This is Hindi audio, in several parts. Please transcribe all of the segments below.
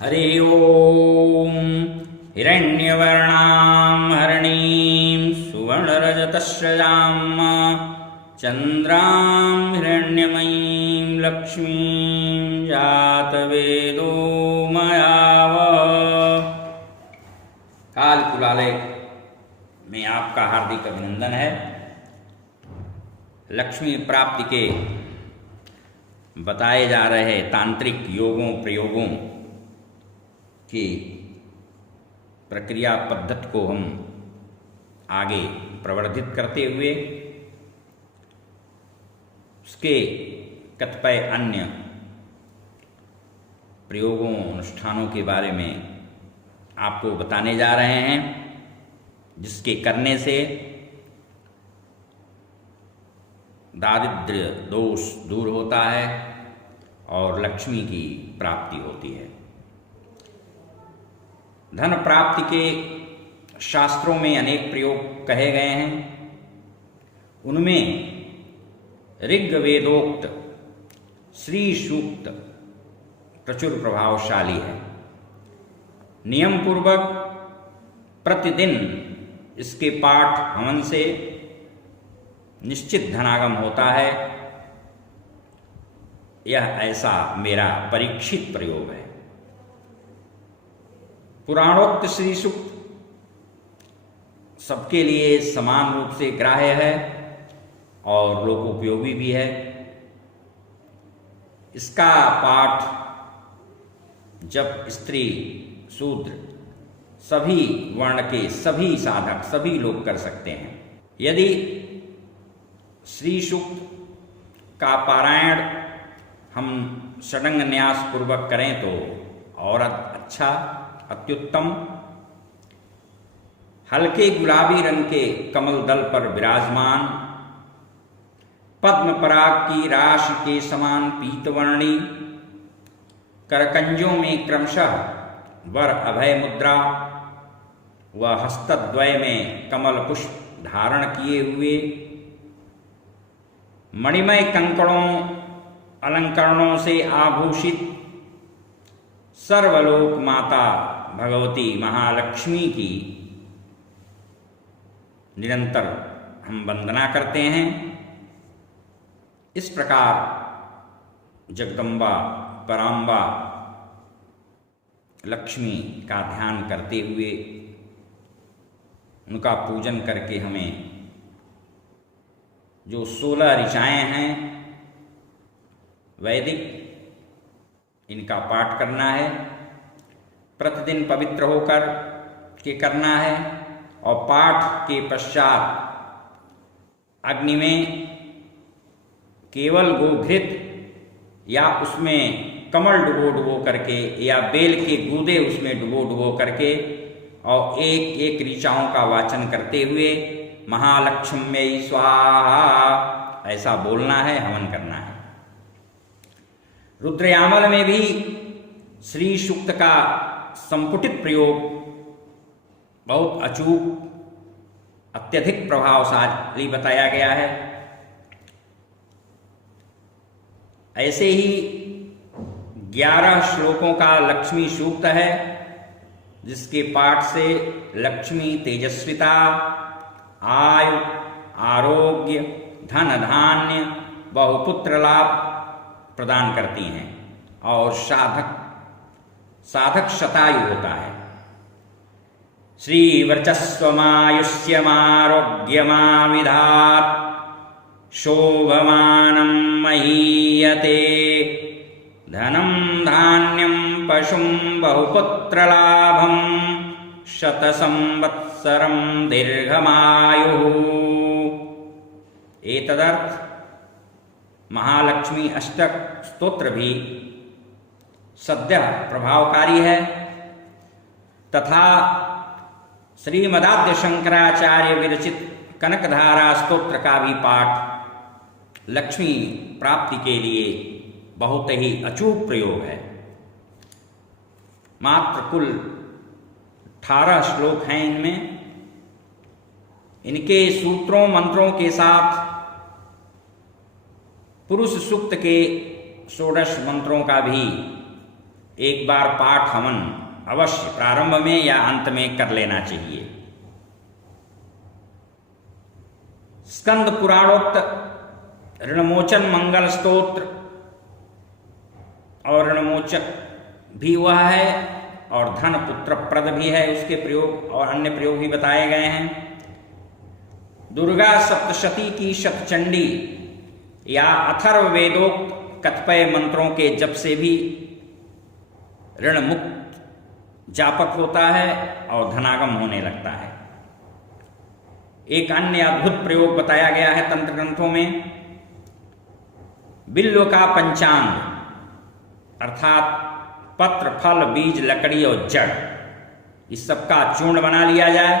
हरि ओम हिरण्यवर्णां हरिणीं सुवर्णरजतश्रजां चंद्रां हिरण्यमयीं लक्ष्मीं जातवेदो मयाव। काल कुलालय में आपका हार्दिक अभिनंदन है। लक्ष्मी प्राप्ति के बताए जा रहे तांत्रिक योगों प्रयोगों की प्रक्रिया पद्धति को हम आगे प्रवर्धित करते हुए उसके कतिपय अन्य प्रयोगों अनुष्ठानों के बारे में आपको बताने जा रहे हैं, जिसके करने से दारिद्र्य दोष दूर होता है और लक्ष्मी की प्राप्ति होती है। धन प्राप्ति के शास्त्रों में अनेक प्रयोग कहे गए हैं। उनमें ऋग्वेदोक्त श्री सूक्त प्रचुर प्रभावशाली है। नियम पूर्वक प्रतिदिन इसके पाठ हवन से निश्चित धनागम होता है। यह ऐसा मेरा परीक्षित प्रयोग है। पुराणोक्त श्री सूक्त सबके लिए समान रूप से ग्राह्य है और लोकोपयोगी भी है। इसका पाठ जब स्त्री शूद्र सभी वर्ण के सभी साधक सभी लोग कर सकते हैं। यदि श्री सूक्त का पारायण हम षडंग न्यास पूर्वक करें तो और अच्छा अत्युत्तम। हल्के गुलाबी रंग के कमल दल पर विराजमान पद्म पराग की राशि के समान पीतवर्णी करकंजों में क्रमशः वर अभय मुद्रा व हस्तद्वय में कमल पुष्प धारण किए हुए मणिमय कंकड़ों अलंकरणों से आभूषित सर्वलोक माता भगवती महालक्ष्मी की निरंतर हम वंदना करते हैं। इस प्रकार जगदम्बा पराम्बा लक्ष्मी का ध्यान करते हुए उनका पूजन करके हमें जो 16 ऋचाएं हैं वैदिक, इनका पाठ करना है। प्रतिदिन पवित्र होकर के करना है और पाठ के पश्चात अग्नि में केवल गोघृत या उसमें कमल डुबो करके या बेल के गूदे उसमें डुबो करके और एक एक ऋचाओं का वाचन करते हुए महालक्ष्म्यै स्वाहा ऐसा बोलना है, हवन करना है। रुद्रयामल में भी श्री सूक्त का संपुटित प्रयोग बहुत अचूक अत्यधिक प्रभावशाली बताया गया है। ऐसे ही 11 श्लोकों का लक्ष्मी सूक्त है, जिसके पाठ से लक्ष्मी तेजस्विता, आयु, आरोग्य, धन धान्य, बहुपुत्र लाभ प्रदान करती हैं और साधक शतायु होता है। श्री वर्चस्वमायुष्यमारोग्यमाविधात् शोभमानं महीयते धनं धान्यं पशुं बहुपुत्रलाभं शतसंवत्सरं दीर्घमायुः। एतदर्थ महालक्ष्मी अष्टक स्तोत्र भी सद्य प्रभावकारी है तथा श्रीमदाद्य शंकराचार्य विरचित कनकधारा स्तोत्र का भी पाठ लक्ष्मी प्राप्ति के लिए बहुत ही अचूक प्रयोग है। मात्र कुल 18 श्लोक हैं इनमें। इनके सूत्रों मंत्रों के साथ पुरुष सूक्त के 16 मंत्रों का भी एक बार पाठ हवन अवश्य प्रारंभ में या अंत में कर लेना चाहिए। स्कंद पुराणोक्त ऋणमोचन मंगल स्तोत्र और ऋणमोचक भी वह है और धन पुत्र प्रद भी है, उसके प्रयोग और अन्य प्रयोग भी बताए गए हैं। दुर्गा सप्तशती की शतचंडी या अथर्व वेदोक्त कतिपय मंत्रों के जप से भी ऋण मुक्त जापक होता है और धनागम होने लगता है। एक अन्य अद्भुत प्रयोग बताया गया है तंत्र ग्रंथों में, बिल्व का पंचांग अर्थात पत्र, फल, बीज, लकड़ी और जड़, इस सब का चूर्ण बना लिया जाए,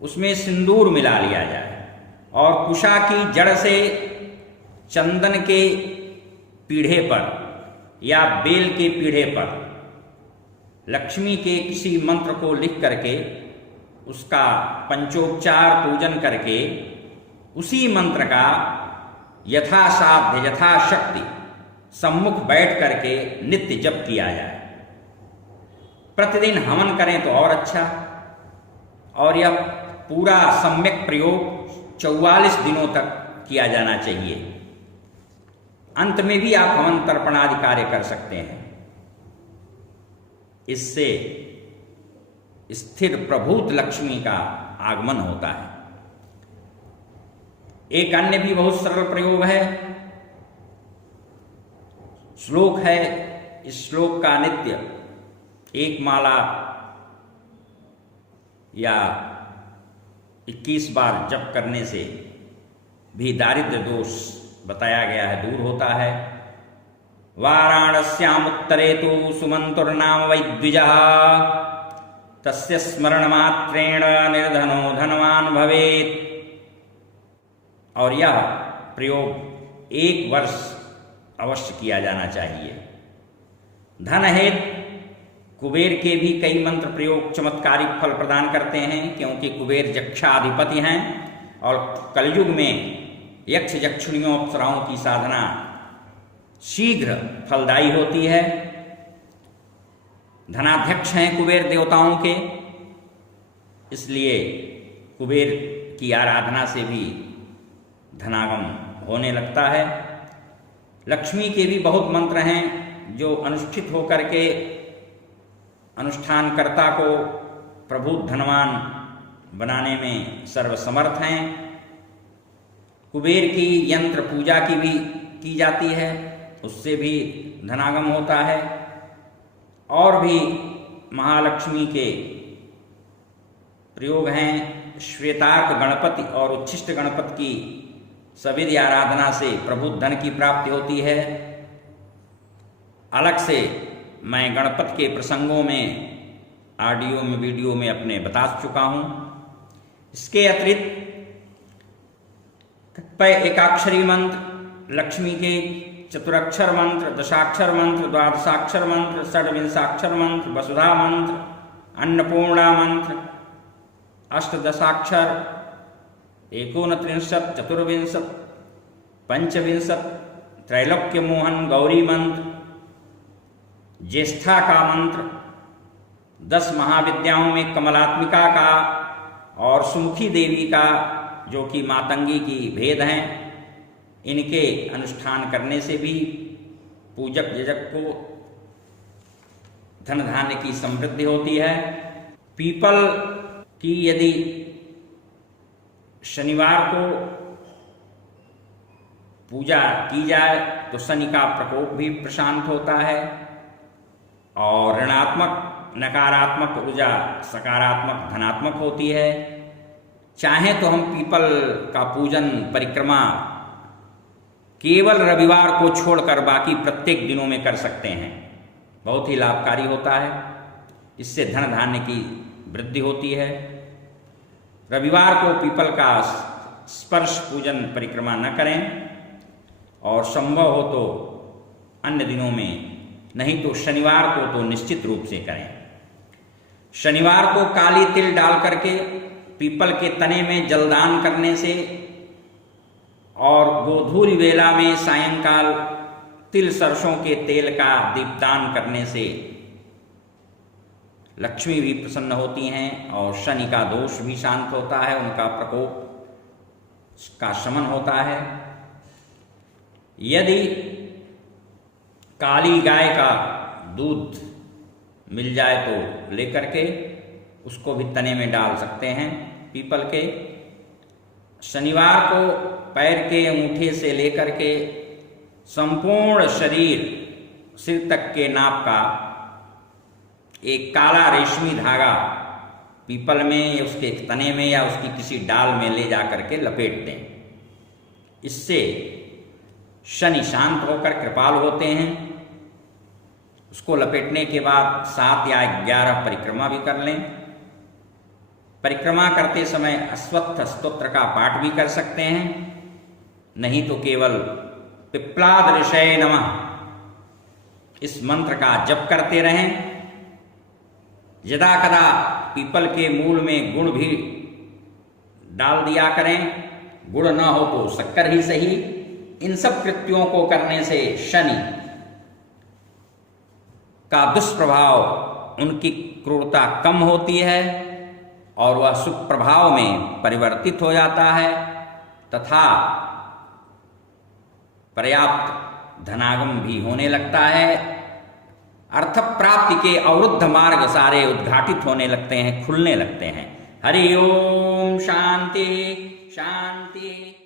उसमें सिंदूर मिला लिया जाए और कुशा की जड़ से चंदन के पीढ़े पर या बेल के पीढ़े पर लक्ष्मी के किसी मंत्र को लिख करके उसका पंचोपचार पूजन करके उसी मंत्र का यथासाध्य यथाशक्ति सम्मुख बैठ करके नित्य जप किया जाए। प्रतिदिन हवन करें तो और अच्छा, और यह पूरा सम्यक प्रयोग 44 दिनों तक किया जाना चाहिए। अंत में भी आप हवन तर्पण आदि कार्य कर सकते हैं। इससे स्थिर प्रभूत लक्ष्मी का आगमन होता है। एक अन्य भी बहुत सरल प्रयोग है, श्लोक है। इस श्लोक का नित्य एक माला या 21 बार जप करने से भी दारिद्र्य दोष बताया गया है दूर होता है। वाराणस्यामुत्तरे तु सुमंतुर्नाम वै द्विजः तस्य स्मरण मात्रेण निर्धनो धनवान भवेत्। और यह प्रयोग 1 वर्ष अवश्य किया जाना चाहिए। धन हेतु कुबेर के भी कई मंत्र प्रयोग चमत्कारिक फल प्रदान करते हैं, क्योंकि कुबेर यक्षाधिपति हैं और कलयुग में यक्ष यक्षिणियों अप्सराओं की साधना शीघ्र फलदायी होती है। धनाध्यक्ष हैं कुबेर देवताओं के, इसलिए कुबेर की आराधना से भी धनागम होने लगता है। लक्ष्मी के भी बहुत मंत्र हैं जो अनुष्ठित होकर के अनुष्ठानकर्ता को प्रभुत धनवान बनाने में सर्वसमर्थ हैं। कुबेर की यंत्र पूजा की भी की जाती है, उससे भी धनागम होता है। और भी महालक्ष्मी के प्रयोग हैं। श्वेतार्क गणपति और उच्छिष्ट गणपति की सविधि आराधना से प्रभुत धन की प्राप्ति होती है। अलग से मैं गणपति के प्रसंगों में ऑडियो में वीडियो में अपने बता चुका हूँ। इसके अतिरिक्त कतिपय एकाक्षरी मंत्र, लक्ष्मी के चतुरक्षर मंत्र, दशाक्षर मंत्र, द्वादशाक्षर मंत्र, षड्विंशाक्षर मंत्र, वसुधा मंत्र, अन्नपूर्णा मंत्र, अष्टदशाक्षर, 39, 24, 25, त्रैलोक्य मोहन गौरी मंत्र, ज्येष्ठा का मंत्र, 10 महाविद्याओं में कमलात्मिका का और सुमुखी देवी का जो कि मातंगी की भेद हैं, इनके अनुष्ठान करने से भी पूजक यजक को धन धान्य की समृद्धि होती है। पीपल की यदि शनिवार को पूजा की जाए तो शनि का प्रकोप भी प्रशांत होता है और ऋणात्मक नकारात्मक ऊर्जा सकारात्मक धनात्मक होती है। चाहे तो हम पीपल का पूजन परिक्रमा केवल रविवार को छोड़कर बाकी प्रत्येक दिनों में कर सकते हैं, बहुत ही लाभकारी होता है। इससे धन धान्य की वृद्धि होती है। रविवार को पीपल का स्पर्श पूजन परिक्रमा न करें और संभव हो तो अन्य दिनों में, नहीं तो शनिवार को तो निश्चित रूप से करें। शनिवार को काली तिल डाल करके पीपल के तने में जलदान करने से और गोधूली वेला में सायंकाल तिल सरसों के तेल का दीपदान करने से लक्ष्मी भी प्रसन्न होती हैं और शनि का दोष भी शांत होता है, उनका प्रकोप का शमन होता है। यदि काली गाय का दूध मिल जाए तो लेकर के उसको भी तने में डाल सकते हैं पीपल के। शनिवार को पैर के अंगूठे से लेकर के संपूर्ण शरीर सिर तक के नाप का एक काला रेशमी धागा पीपल में या उसके तने में या उसकी किसी डाल में ले जा करके लपेट दें। इससे शनि शांत होकर कृपाल होते हैं। उसको लपेटने के बाद 7 या 11 परिक्रमा भी कर लें। परिक्रमा करते समय अश्वत्थ स्तोत्र का पाठ भी कर सकते हैं, नहीं तो केवल पिप्लाद ऋषये नमः इस मंत्र का जप करते रहें। यदा कदा पीपल के मूल में गुड़ भी डाल दिया करें, गुड़ न हो तो शक्कर ही सही। इन सब कृत्यों को करने से शनि का दुष्प्रभाव, उनकी क्रूरता कम होती है और वह सुख प्रभाव में परिवर्तित हो जाता है तथा पर्याप्त धनागम भी होने लगता है। अर्थ प्राप्ति के अवरुद्ध मार्ग सारे उद्घाटित होने लगते हैं, खुलने लगते हैं। हरि ओम। शांति शांति।